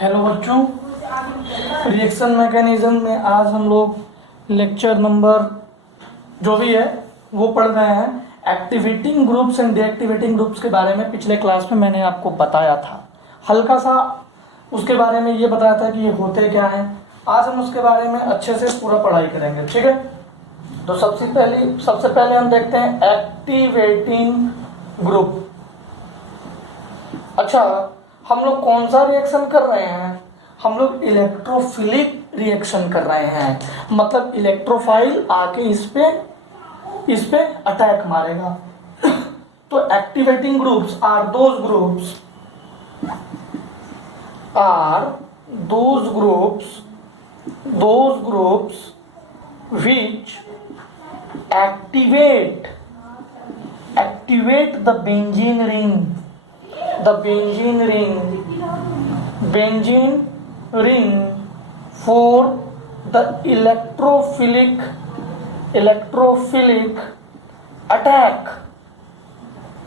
Hello बच्चों, reaction mechanism में आज हम लोग लेक्चर नंबर जो भी है वो पढ़ रहे हैं। Activating groups and deactivating groups के बारे में पिछले क्लास में मैंने आपको बताया था, हल्का सा उसके बारे में ये बताया था कि ये होते क्या हैं। आज हम उसके बारे में अच्छे से पूरा पढ़ाई करेंगे, ठीक है। तो सबसे पहले हम देखते हैं एक्टिवेटिंग ग्रुप। अच्छा, हम लोग कौन सा रिएक्शन कर रहे हैं? हम लोग इलेक्ट्रोफिलिक रिएक्शन कर रहे हैं, मतलब इलेक्ट्रोफाइल आके इस पे अटैक मारेगा। तो activating groups are those groups which activate the benzene ring for the electrophilic attack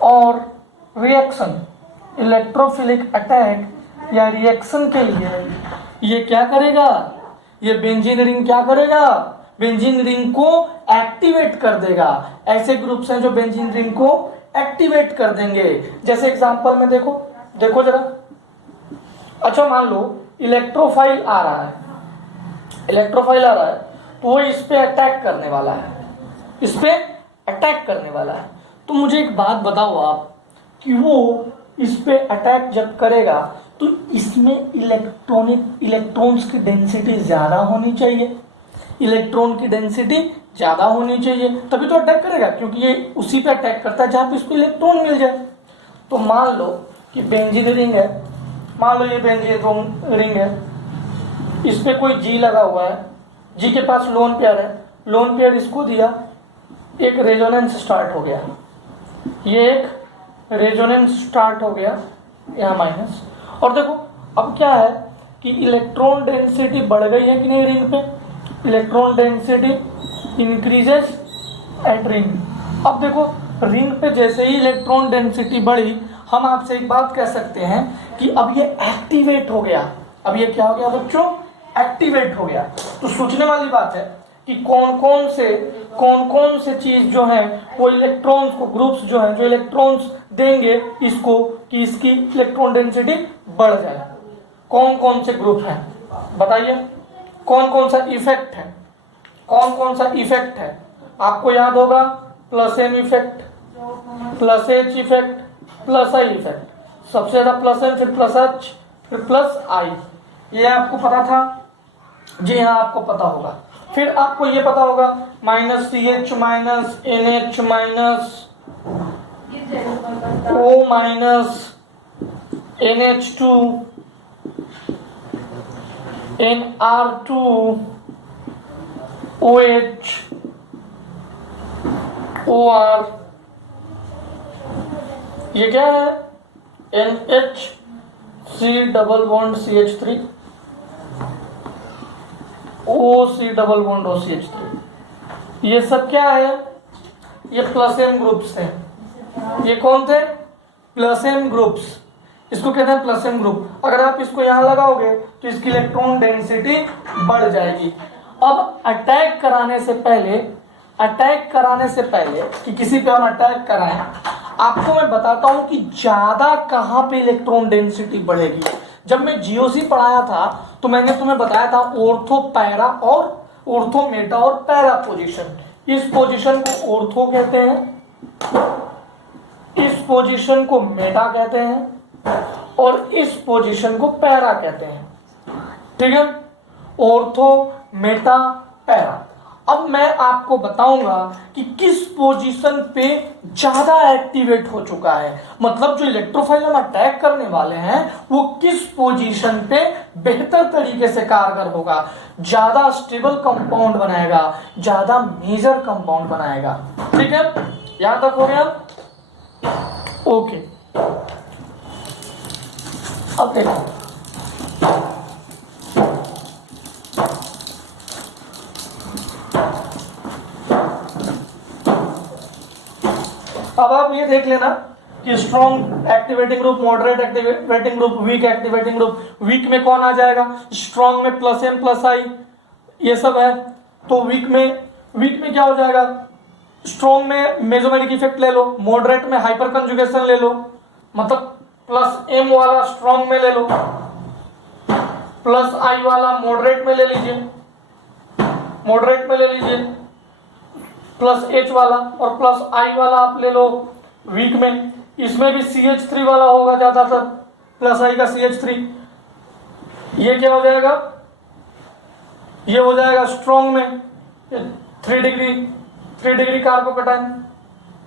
और रिएक्शन। इलेक्ट्रोफिलिक अटैक या रिएक्शन के लिए ये क्या करेगा? ये बेंजीन रिंग क्या करेगा? बेंजीन रिंग को एक्टिवेट कर देगा। ऐसे ग्रुप्स हैं जो बेंजीन रिंग को एक्टिवेट कर देंगे। जैसे एग्जांपल में देखो जरा। अच्छा, मान लो इलेक्ट्रोफाइल आ रहा है तो वो इस पे अटैक करने वाला है। तो मुझे एक बात बताओ आप कि वो इस पे अटैक जब करेगा तो इसमें इलेक्ट्रॉन्स की डेंसिटी ज्यादा होनी चाहिए। इलेक्ट्रॉन की डेंसिटी ज्यादा होनी चाहिए तभी तो अटैक करेगा, क्योंकि ये उसी पे अटैक करता है जहां पे इसको इलेक्ट्रॉन मिल जाए। तो मान लो कि बेंजीन रिंग है, मान लो ये बेंजीन रिंग है, इस पे कोई जी लगा हुआ है, जी के पास लोन पेयर है, लोन पेयर इसको दिया, एक रेजोनेंस स्टार्ट हो गया, ये एक रेजोनेंस स्टार्ट हो गया यहाँ माइनस। और देखो अब क्या है कि इलेक्ट्रॉन डेंसिटी बढ़ गई है कि नहीं रिंग पे? Electron density increases eight ring. अब देखो रिंग पे जैसे ही इलेक्ट्रॉन डेंसिटी बढ़ी, हम आपसे एक बात कह सकते हैं कि अब ये एक्टिवेट हो गया। अब ये क्या हो गया बच्चों? एक्टिवेट हो गया। तो सोचने वाली बात है कि कौन कौन से चीज जो है वो इलेक्ट्रॉन्स को, ग्रुप्स जो है जो इलेक्ट्रॉन्स देंगे इसको कि इसकी इलेक्ट्रॉन डेंसिटी बढ़ जाए। कौन कौन से ग्रुप हैं बताइए? कौन कौन सा इफेक्ट है? आपको याद होगा plus M effect, plus H effect, plus I effect. सबसे ज्यादा प्लस एम, फिर प्लस एच, फिर प्लस आई। ये आपको पता था? जी हाँ, आपको पता होगा। फिर आपको ये पता होगा minus C H minus N H minus O minus N H two NR2 OH OR, ये क्या है? NHC double bond CH3 OC double bond OCH3। ये सब क्या है? ये प्लस एम ग्रुप्स थे। ये कौन थे? Plus M groups. इसको कहते हैं प्लस एम ग्रुप। अगर आप इसको यहां लगाओगे तो इसकी इलेक्ट्रॉन डेंसिटी बढ़ जाएगी। अब अटैक कराने से पहले कि किसी पे हम अटैक कराएं, आपको मैं बताता हूं कि ज्यादा कहां पे इलेक्ट्रॉन डेंसिटी बढ़ेगी। जब मैं जीओसी पढ़ाया था तो मैंने तुम्हें बताया था ऑर्थो, पैरा और ऑर्थो, मेटा और पैरा पोजीशन। इस पोजीशन को ऑर्थो कहते हैं, इस पोजीशन को मेटा कहते हैं और इस पोजीशन को पैरा कहते हैं, ठीक है। Ortho, Meta, para. अब मैं आपको बताऊंगा कि किस पोजीशन पे ज्यादा एक्टिवेट हो चुका है, मतलब जो इलेक्ट्रोफाइल हम अटैक करने वाले हैं वो किस पोजीशन पे बेहतर तरीके से कारगर होगा, ज्यादा स्टेबल कंपाउंड बनाएगा, ज्यादा मेजर कंपाउंड बनाएगा, ठीक है। यहां तक हो गया? ओके। अब देखो, अब आप ये देख लेना कि strong activating group, moderate activating group, weak activating group. Weak में कौन आ जाएगा, स्ट्रॉन्ग में प्लस एम प्लस आई ये सब है। तो वीक में क्या हो जाएगा, स्ट्रॉन्ग में मेसोमेरिक इफेक्ट ले लो, मॉडरेट में हाइपर कंजुगेशन ले लो, मतलब प्लस एम वाला स्ट्रॉन्ग में ले लो, प्लस आई वाला मॉडरेट में ले लीजिए, प्लस एच वाला और प्लस आई वाला आप ले लो वीक में। इसमें भी CH3 वाला होगा ज्यादातर, प्लस आई का CH3। ये क्या हो जाएगा, ये हो जाएगा स्ट्रॉन्ग में 3 डिग्री कार्बोकैटायन।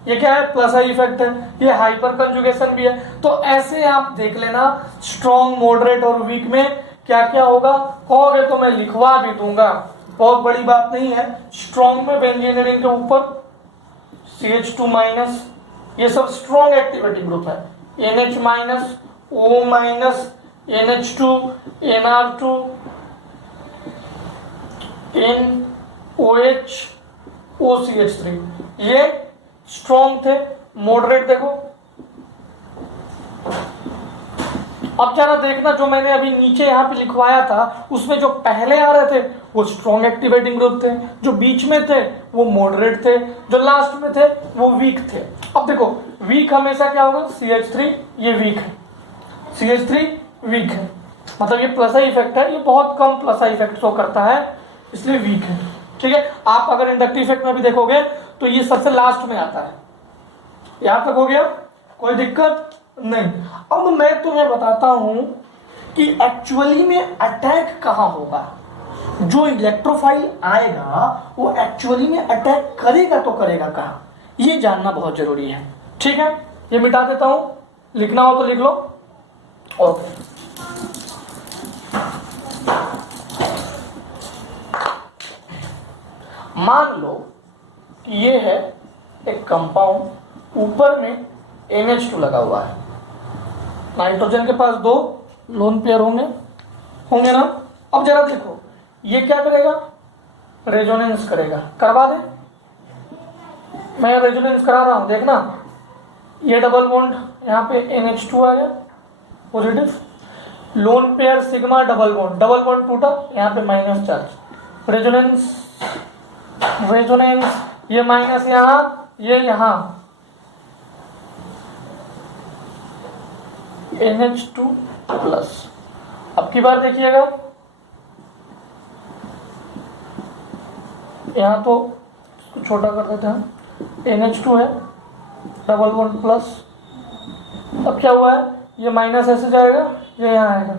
ये क्या है, प्लस आई इफेक्ट है। ये हाइपर कंजुगेशन भी है। तो ऐसे आप देख लेना स्ट्रॉन्ग, मॉडरेट और वीक में क्या क्या होगा। कहोगे तो मैं लिखवा भी दूंगा, बहुत बड़ी बात नहीं है। स्ट्रॉन्ग में बेंजीन रिंग के ऊपर CH2 माइनस, ये सब स्ट्रॉन्ग एक्टिवेटिंग ग्रुप है। NH minus, O minus, NH2, NR2, NOH, OCH3, ये स्ट्रॉन्ग थे। मॉडरेट देखो, अब जरा देखना जो मैंने अभी नीचे यहाँ पे लिखवाया था उसमें जो पहले आ रहे थे वो स्ट्रॉन्ग एक्टिवेटिंग ग्रुप थे, जो बीच में थे वो मॉडरेट थे, जो लास्ट में थे वो वीक थे। अब देखो वीक हमेशा क्या होगा, CH3 ये वीक है, CH3 वीक है, मतलब ये प्लस आई इफेक्ट है, ये बहुत कम प्लस आई इफेक्ट शो करता है इसलिए वीक है। ठीक है, आप अगर इंडक्टिव इफेक्ट में भी देखोगे तो ये सबसे लास्ट में आता है। यहां तक हो गया, कोई दिक्कत नहीं। अब मैं तुम्हें बताता हूं कि एक्चुअली में अटैक कहां होगा। जो इलेक्ट्रोफाइल आएगा वो एक्चुअली में अटैक करेगा तो करेगा कहां, ये जानना बहुत जरूरी है। ठीक है, ये मिटा देता हूं, लिखना हो तो लिख लो। ओके, मान लो कि ये है एक कंपाउंड, ऊपर में NH2 लगा हुआ है, नाइट्रोजन के पास 2 लोन पेयर होंगे ना। अब जरा देखो ये क्या करेगा, रेजोनेंस करेगा, करवा दे, मैं रेजोनेंस करा रहा हूं, देखना ये डबल बॉन्ड यहाँ पे NH2 आ गया positive, lone pair sigma double bond टूटा, यहाँ पे माइनस चार्ज, रेजोनेंस, ये माइनस यहाँ, ये यहाँ NH2 प्लस। अब की बार देखिएगा यहाँ तो इसको छोटा कर देते हैं, NH2 है डबल बॉन्ड प्लस। अब क्या हुआ है, ये माइनस ऐसे जाएगा, ये यहाँ आएगा,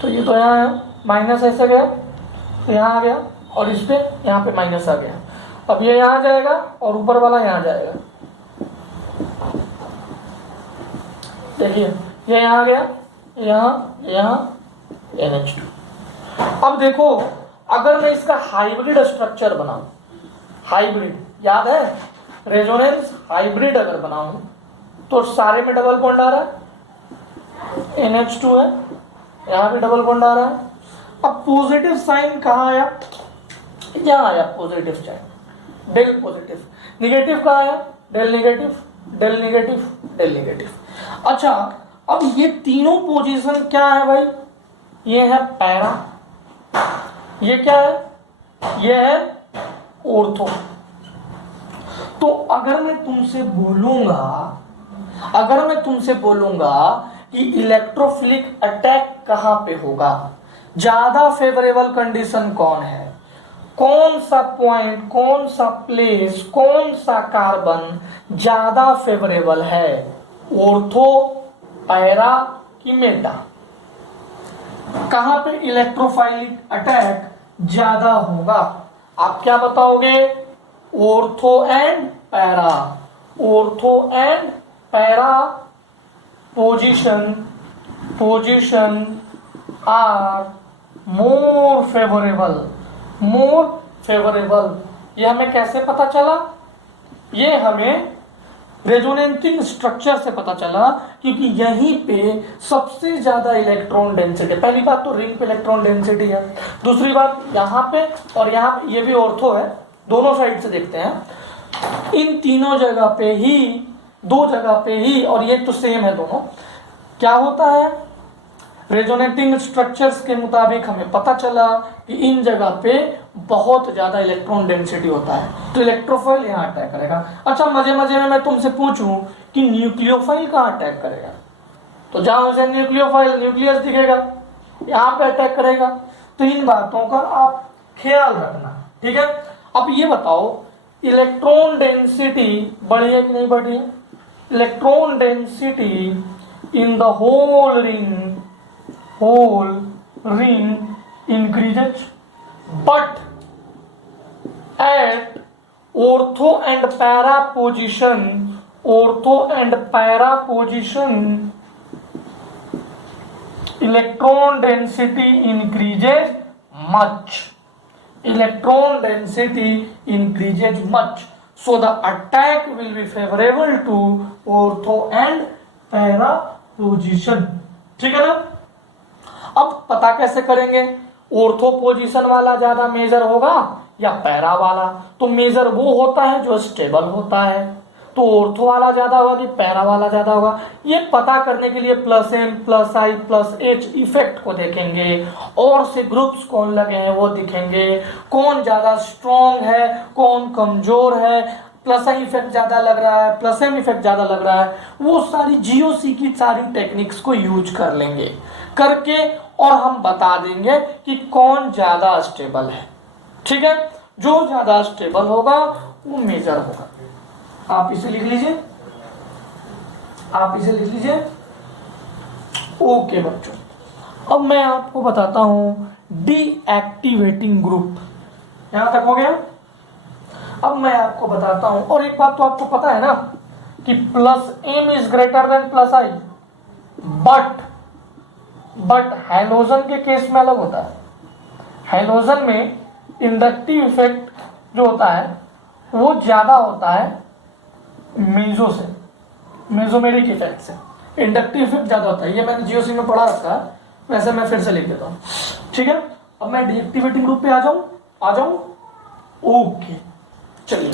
तो ये तो यहाँ है, माइनस ऐसे गया तो यहाँ आ गया, और इस पे यहाँ पे माइनस आ गया। अब ये यहाँ जाएगा और ऊपर वाला यहाँ जाएगा, देखिए ये यहाँ गया, यहाँ NH2। अब देखो अगर मैं इसका हाइब्रिड स्ट्रक्चर बनाऊं, हाइब्रिड याद है, रेजोनेंस हाइब्रिड अगर बनाऊं तो सारे में डबल बॉन्ड आ रहा है, NH2 है, यहाँ भी डबल बॉन्ड आ रहा है। अब पॉजिटिव साइन कहाँ आया, यहाँ आया positive sign, del positive. Negative कहाँ आया, del negative, del negative, del negative. अच्छा, अब ये तीनों पोजीशन क्या है भाई, ये है पैरा, ये क्या है, ये है ऑर्थो। तो अगर मैं तुमसे बोलूंगा कि इलेक्ट्रोफिलिक अटैक कहां पे होगा, ज्यादा फेवरेबल कंडीशन कौन है, कौन सा पॉइंट, कौन सा प्लेस, कौन सा कार्बन ज्यादा फेवरेबल है, ऑर्थो, पैरा कि मेटा, कहां पे इलेक्ट्रोफाइलिक अटैक ज्यादा होगा। आप क्या बताओगे, ortho and para, ortho and para position are more favourable. ये हमें कैसे पता चला, ये हमें रेजोनेंटिंग स्ट्रक्चर से पता चला, क्योंकि यहीं पे सबसे ज्यादा इलेक्ट्रॉन डेंसिटी, पहली बात तो रिंग पे इलेक्ट्रॉन डेंसिटी है, दूसरी बात यहाँ पे और यहाँ पे, ये भी ऑर्थो है, दोनों साइड से देखते हैं, इन तीनों जगह पे ही दो जगह पे ही, और ये तो सेम है दोनों, क्या होता है, रेजोनेटिंग स्ट्रक्चर्स के मुताबिक हमें पता चला कि इन जगह पे बहुत ज्यादा इलेक्ट्रॉन डेंसिटी होता है, तो इलेक्ट्रोफाइल यहाँ अटैक करेगा। अच्छा मजे मजे में मैं तुमसे पूछूं कि न्यूक्लियोफाइल कहाँ अटैक करेगा, तो जहां उसे न्यूक्लियोफाइल न्यूक्लियस दिखेगा यहाँ पे अटैक करेगा। तो इन बातों का आप ख्याल रखना, ठीक है। अब ये बताओ इलेक्ट्रॉन डेंसिटी बढ़ी है कि नहीं बढ़ी है? Electron density in the whole ring increases, but at ortho and para position electron density increases much. So the attack will be favorable to ortho and para position, ठीक है ना। अब पता कैसे करेंगे, ऑर्थो पोजीशन वाला ज्यादा मेजर होगा या पैरा वाला? तो मेजर वो होता है जो स्टेबल होता है, तो ऑर्थो वाला ज्यादा होगा कि पैरा वाला ज्यादा होगा? ये पता करने के लिए प्लस एम प्लस आई प्लस एच इफेक्ट को देखेंगे, और से ग्रुप्स कौन लगे हैं वो दिखेंगे, कौन ज्यादा स्ट्रॉन्ग है कौन कमजोर है, प्लस आई इफेक्ट ज्यादा लग रहा है प्लस एम इफेक्ट ज्यादा लग रहा है, वो सारी जीओसी की सारी टेक्निक्स को यूज कर लेंगे करके, और हम बता देंगे कि कौन ज्यादा स्टेबल है, ठीक है। जो ज्यादा स्टेबल होगा वो मेजर होगा। आप इसे लिख लीजिए, ओके बच्चों। अब मैं आपको बताता हूं डीएक्टिवेटिंग ग्रुप, यहां तक हो गया। अब मैं आपको बताता हूं, और एक बात तो आपको पता है ना कि plus M is greater than plus I, but halogen के केस में अलग होता है। हैलोजन में इंडक्टिव इफेक्ट जो होता है वो ज्यादा होता है मेसोमेरिक इफेक्ट से, इंडक्टिव इफेक्ट ज्यादा होता है। ये मैंने जीओसी में पढ़ा रखा है, वैसे मैं फिर से लिख देता हूं, ठीक है। अब मैं डीएक्टिवेटिंग ग्रुप पे आ जाऊं, ओके चलिए।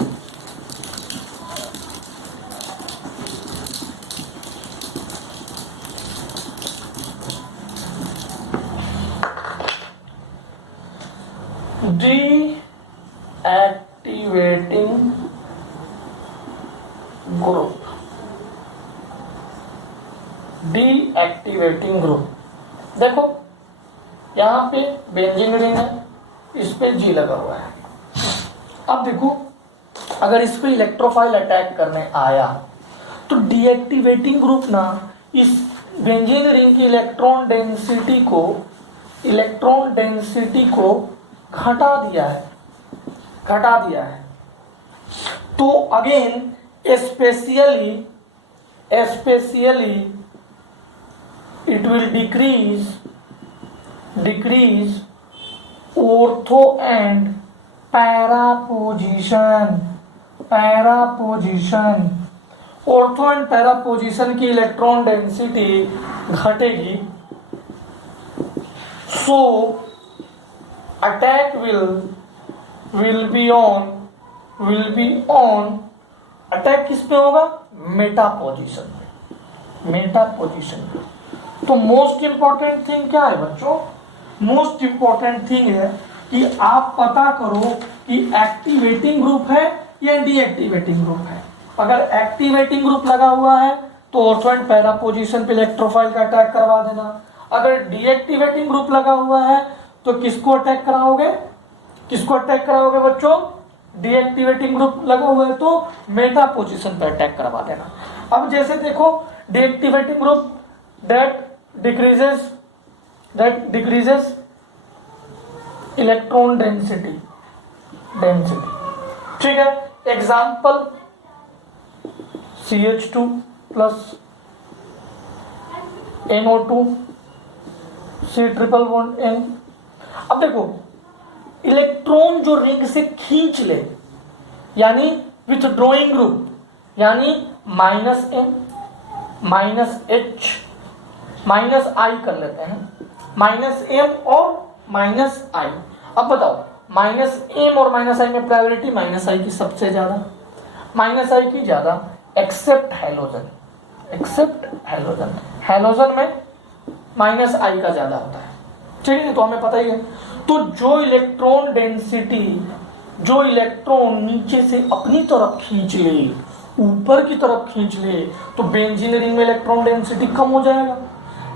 डीएक्टिवेटिंग ग्रुप, देखो यहां पे बेंजीन रिंग है, इस पे जी लगा हुआ है। अब देखो अगर इस पे इलेक्ट्रोफाइल अटैक करने आया तो डीएक्टिवेटिंग ग्रुप ना इस बेंजीन रिंग की इलेक्ट्रॉन डेंसिटी को घटा दिया है। तो again specially it will decrease ortho and para position। Ortho and para position की इलेक्ट्रॉन डेंसिटी घटेगी, so attack will be on attack किस पे होगा? मेटा पोजीशन पे। तो मोस्ट इंपॉर्टेंट थिंग क्या है बच्चों? मोस्ट इंपॉर्टेंट थिंग है कि आप पता करो कि एक्टिवेटिंग ग्रुप है या डीएक्टिवेटिंग ग्रुप है। अगर एक्टिवेटिंग ग्रुप लगा हुआ है तो ऑर्थो एंड पैरा पोजीशन पे इलेक्ट्रोफाइल का अटैक करवा देना। अगर डीएक्टिवेटिंग ग्रुप लगा हुआ है तो किसको अटैक कराओगे बच्चों? डीएक्टिवेटिंग ग्रुप लगा हुआ है तो मेटा पोजीशन पे अटैक करवा देना। अब जैसे देखो deactivating group that decreases electron density, ठीक है। Example CH2 plus NO2 C triple bond N। अब देखो इलेक्ट्रॉन जो रिंग से खींच ले, यानी विथड्रॉइंग ग्रुप, यानी -M -H -I कर लेते हैं, -M और -I। अब बताओ -M और -I में प्रायोरिटी -I की सबसे ज्यादा, -I की ज्यादा, except halogen, except halogen, halogen में माइनस आई का ज्यादा होता है, ठीक है, तो हमें पता ही है। तो जो इलेक्ट्रॉन डेंसिटी, जो इलेक्ट्रॉन नीचे से अपनी तरफ खींच ले, ऊपर की तरफ खींच ले, तो बेंजीन रिंग में इलेक्ट्रॉन डेंसिटी कम हो जाएगा।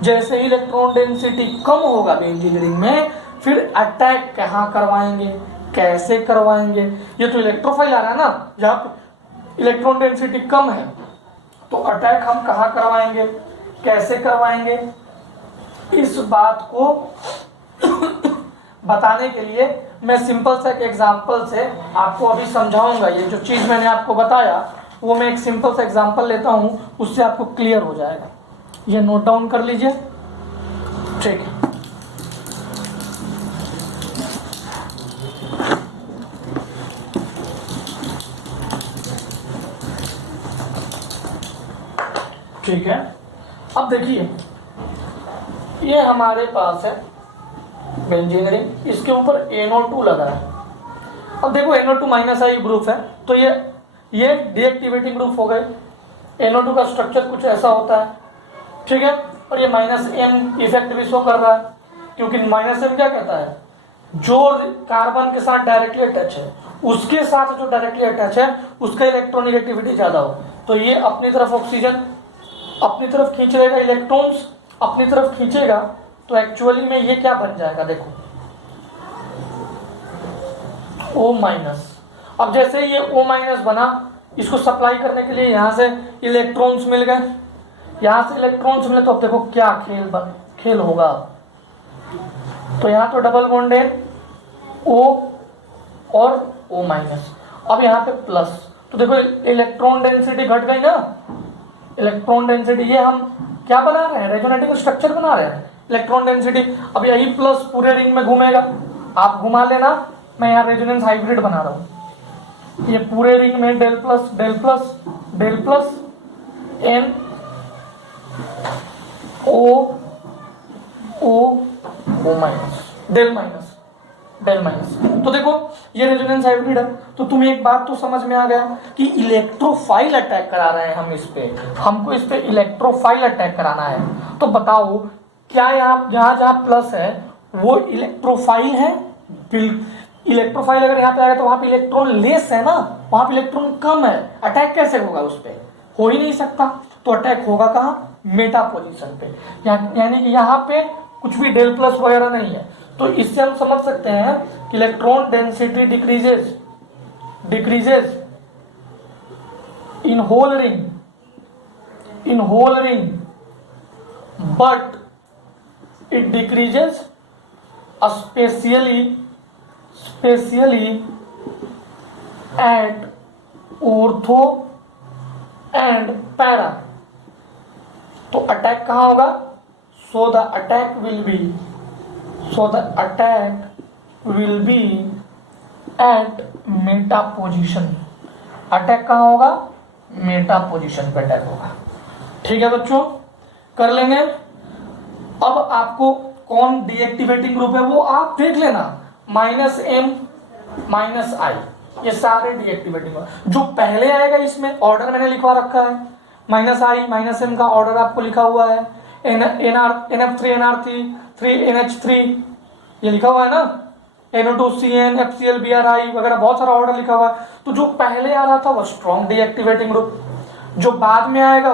जैसे ही इलेक्ट्रॉन डेंसिटी कम होगा बेंजीन रिंग में, फिर अटैक कहाँ करवाएंगे, कैसे करवाएंगे? ये तो इलेक्ट्रोफाइल आ रहा है ना, जहां पे इलेक्ट्रॉन डेंसिटी कम है, तो अटैक हम कहाँ करवाएंगे, कैसे करवाएंगे? इस बात को बताने के लिए मैं सिंपल सा एक एग्जांपल से आपको अभी समझाऊंगा। ये जो चीज मैंने आपको बताया वो मैं एक सिंपल सा एग्जांपल लेता हूं, उससे आपको क्लियर हो जाएगा। ये नोट डाउन कर लीजिए, ठीक है। ठीक है, अब देखिए ये हमारे पास है बेंजीन रिंग, इसके ऊपर NO2 लगा है। अब देखो NO2 माइनस आई ग्रुप है, तो ये डीएक्टिवेटिंग ग्रुप हो गए। NO2 का स्ट्रक्चर कुछ ऐसा होता है, ठीक है, और ये माइनस M इफेक्ट भी शो कर रहा है, क्योंकि माइनस M क्या कहता है, जो कार्बन के साथ डायरेक्टली अटैच है उसके साथ जो डायरेक्टली अटैच है उसका इलेक्ट्रोनिगेटिविटी ज्यादा हो, तो ये अपनी तरफ ऑक्सीजन अपनी तरफ खींच लेगा, इलेक्ट्रॉन्स अपनी तरफ खींचेगा, तो एक्चुअली में ये क्या बन जाएगा, देखो O माइनस। अब जैसे ये O माइनस बना, इसको सप्लाई करने के लिए यहां से इलेक्ट्रॉन्स मिल गए, यहां से इलेक्ट्रॉन्स मिले, तो अब देखो क्या खेल होगा। तो यहां तो डबल बॉन्ड है O और O माइनस, अब यहां पे प्लस, तो देखो इलेक्ट्रॉन डेंसिटी घट गई ना, इलेक्ट्रॉन डेंसिटी, ये हम क्या बना रहे हैं, रेजोनेटिंग स्ट्रक्चर बना रहे हैं, इलेक्ट्रॉन डेंसिटी। अब यही प्लस पूरे रिंग में घूमेगा, आप घुमा लेना, मैं यहाँ रेजोनेंस हाइब्रिड बना रहा हूं। ये पूरे रिंग में del plus del plus del plus N O minus del minus del minus. तो देखो ये रेजोनेंस हाइब्रिड है, तो तुम्हें एक बात तो समझ में आ गया कि इलेक्ट्रोफाइल अटैक करा रहे हैं हम इस पे, हमको इस पे इलेक्ट्रोफाइल अटैक कराना है। तो बताओ क्या यहाँ जहां प्लस है वो इलेक्ट्रोफाइल है? इलेक्ट्रोफाइल अगर यहाँ पे आएगा तो वहां पे इलेक्ट्रॉन लेस है ना, वहां पे इलेक्ट्रॉन कम है, अटैक कैसे होगा उस पर? हो ही नहीं सकता। तो अटैक होगा कहाँ? मेटा पोजीशन पे, यानी कि यहाँ पे कुछ भी डेल प्लस वगैरह नहीं है। तो इससे हम समझ सकते हैं कि electron density decreases in whole ring but it decreases specially at ortho and para. तो अटैक कहां होगा? So the attack will be at meta position. Attack कहां होगा? मेटा पोजीशन पे अटैक होगा। ठीक है बच्चों, कर लेंगे। अब आपको कौन डीएक्टिवेटिंग ग्रुप है वो आप देख लेना, -M -I, ये सारे डीएक्टिवेटिंग। जो पहले आएगा इसमें ऑर्डर मैंने लिखवा रखा है, -I -M का ऑर्डर आपको लिखा हुआ है, NF3NR3 ये लिखा हुआ है ना, NO2CN FCl BRI वगैरह बहुत सारा ऑर्डर लिखा हुआ है। तो जो पहले आ रहा था वो स्ट्रॉन्ग डीएक्टिवेटिंग ग्रुप, जो बाद में आएगा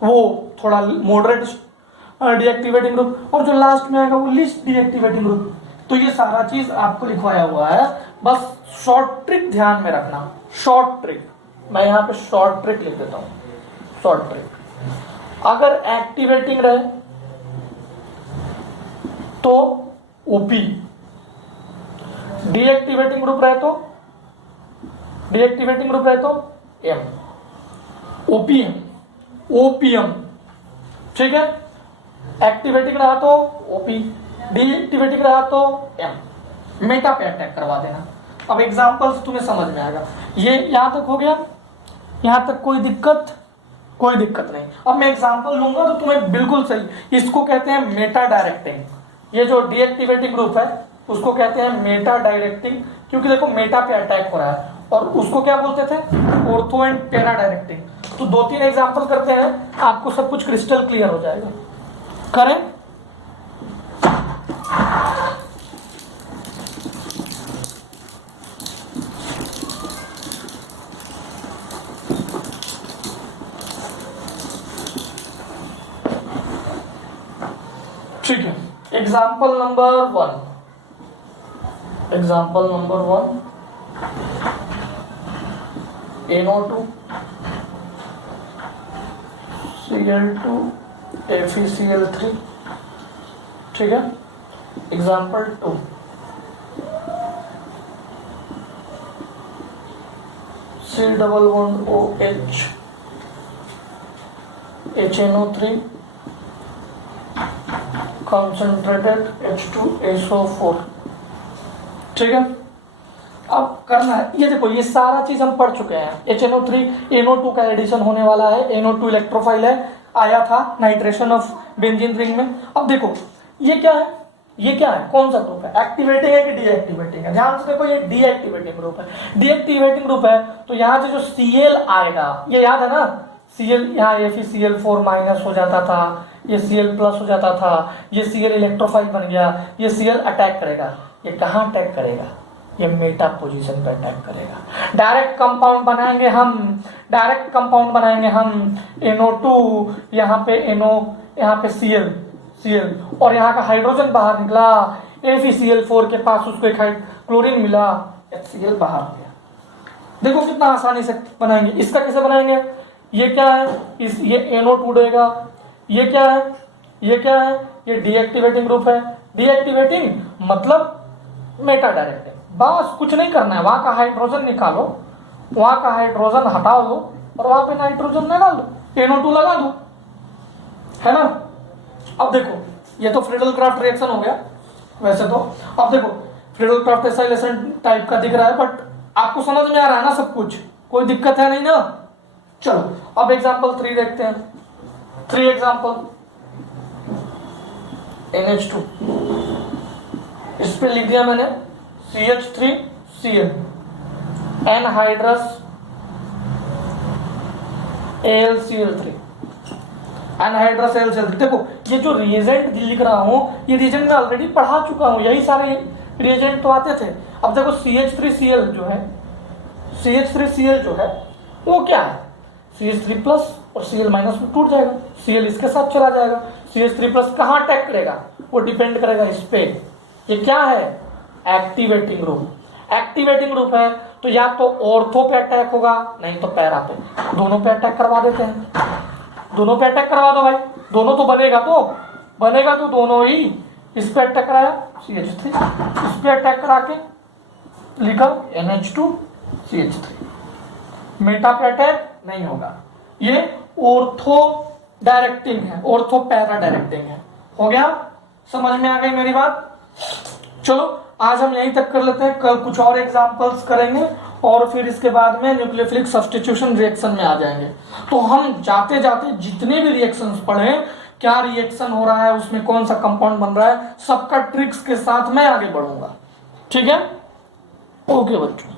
वो थोड़ा मॉडरेट डीएक्टिवेटिंग ग्रुप, और जो लास्ट में आएगा वो लीस्ट डीएक्टिवेटिंग ग्रुप। तो ये सारा चीज आपको लिखवाया हुआ है, बस शॉर्ट ट्रिक ध्यान में रखना। शॉर्ट ट्रिक, मैं यहाँ पे शॉर्ट ट्रिक लिख देता हूँ। शॉर्ट ट्रिक, अगर एक्टिवेटिंग रहे तो ओपी, डीएक्टिवेटिंग ग्रुप रहे तो एम, ओपीएम, ठीक है। एक्टिवेटिंग रहा तो ओपी, डीएक्टिवेटिंग रहा तो एम, मेटा पे अटैक करवा देना। अब एग्जांपल्स तुम्हें समझ में आएगा। ये यहां तक हो गया, यहां तक कोई दिक्कत नहीं। अब मैं एग्जांपल लूंगा तो तुम्हें बिल्कुल सही, इसको कहते हैं मेटा डायरेक्टिंग। ये जो डीएक्टिवेटिंग ग्रुप है उसको कहते हैं मेटा डायरेक्टिंग, क्योंकि देखो मेटा पे अटैक हो रहा है और उसको क्या बोलते थे, ऑर्थो एंड पैरा डायरेक्टिंग। तो 2-3 एग्जांपल करते हैं, आपको सब कुछ क्रिस्टल क्लियर हो जाएगा। करें? ठीक है, example number 1, example number 1, NO2 Cl2 FeCl3, ठीक है। Example 2, C11OH HNO3 concentrated H2SO4, ठीक है। अब करना है, ये देखो ये सारा चीज हम पढ़ चुके हैं। HNO3 NO2 का एडिशन होने वाला है, NO2 इलेक्ट्रोफाइल है, आया था नाइट्रेशन ऑफ बेंजीन रिंग में। अब देखो ये क्या है, ये क्या है, कौन सा ग्रुप है, एक्टिवेटिंग है कि डीएक्टिवेटिंग है? ध्यान से देखो, ये डीएक्टिवेटिंग ग्रुप है। डीएक्टिवेटिंग ग्रुप है तो यहाँ से जो Cl आएगा, ये याद है ना, Cl यहाँ FeCl4 माइनस हो जाता था, ये Cl प्लस हो जाता था, ये Cl इलेक्ट्रोफाइल बन गया, ये Cl अटैक करेगा। ये कहाँ अटैक करेगा? ये मेटा पोजीशन पे अटैक करेगा। डायरेक्ट कंपाउंड बनाएंगे हम, डायरेक्ट कंपाउंड बनाएंगे हम, NO2 यहाँ पे NO, यहाँ पे Cl और यहाँ का हाइड्रोजन बाहर निकला, FeCl4 के पास उसको एक क्लोरीन मिला, HCl बाहर गया। देखो कितना आसानी से बनाएंगे। इसका कैसे बनाएंगे? ये क्या है, इस ये NO2 देगा, ये क्या है, ये क्या है, ये डीएक्टिवेटिंग ग्रुप है। डीएक्टिवेटिंग मतलब मेटा डायरेक्टिंग, बस कुछ नहीं करना है। वहां का हाइड्रोजन निकालो, वहां का हाइड्रोजन हटा दो और वहां पे नाइट्रोजन लगा दो, NO2 लगा दो, है ना। अब देखो ये तो फ्रीडल क्राफ्ट रिएक्शन हो गया वैसे तो। अब देखो फ्रीडल क्राफ्ट एसाइलेशन टाइप का दिख रहा है, बट आपको समझ में आ रहा है ना सब कुछ, कोई दिक्कत है नहीं ना। चलो अब एग्जांपल 3 देखते हैं। 3 एग्जांपल, NH2, इस पे लिख दिया मैंने CH3Cl, anhydrous AlCl3, anhydrous AlCl3। देखो ये जो रिएजेंट लिख रहा हूं, ये रिएजेंट मैं ऑलरेडी पढ़ा चुका हूं, यही सारे रिएजेंट तो आते थे। अब देखो CH3Cl जो है, CH3Cl जो है वो क्या है, CH3 प्लस और Cl माइनस में टूट जाएगा, Cl इसके साथ चला जाएगा। CH3 प्लस कहाँ अटैक करेगा, वो डिपेंड करेगा इस पे। ये क्या है, एक्टिवेटिंग ग्रुप। एक्टिवेटिंग ग्रुप है तो या तो ऑर्थो पे अटैक होगा, नहीं तो पैरा पे। दोनों पे अटैक करवा देते हैं, दोनों पे अटैक करवा दो भाई, दोनों तो बनेगा तो दोनों ही। इस पे अटैक कराया CH3, इस पे अटैक करा के लिखा NH2 CH3। मेटा पे अटैक नहीं होगा, ये ऑर्थो डायरेक्टिंग है, ऑर्थो पैरा डायरेक्टिंग है। हो गया, समझ में आ गई मेरी बात? चलो आज हम यहीं तक कर लेते हैं, कल कुछ और एग्जांपल्स करेंगे और फिर इसके बाद में न्यूक्लियोफिलिक सब्स्टिट्यूशन रिएक्शन में आ जाएंगे। तो हम जाते जाते जितने भी रिएक्शंस पढ़े, क्या रिएक्शन हो रहा है, उसमें कौन सा कंपाउंड बन रहा है, सबका ट्रिक्स के साथ मैं आगे बढ़ूंगा। ठीक है, ओके बच्चों।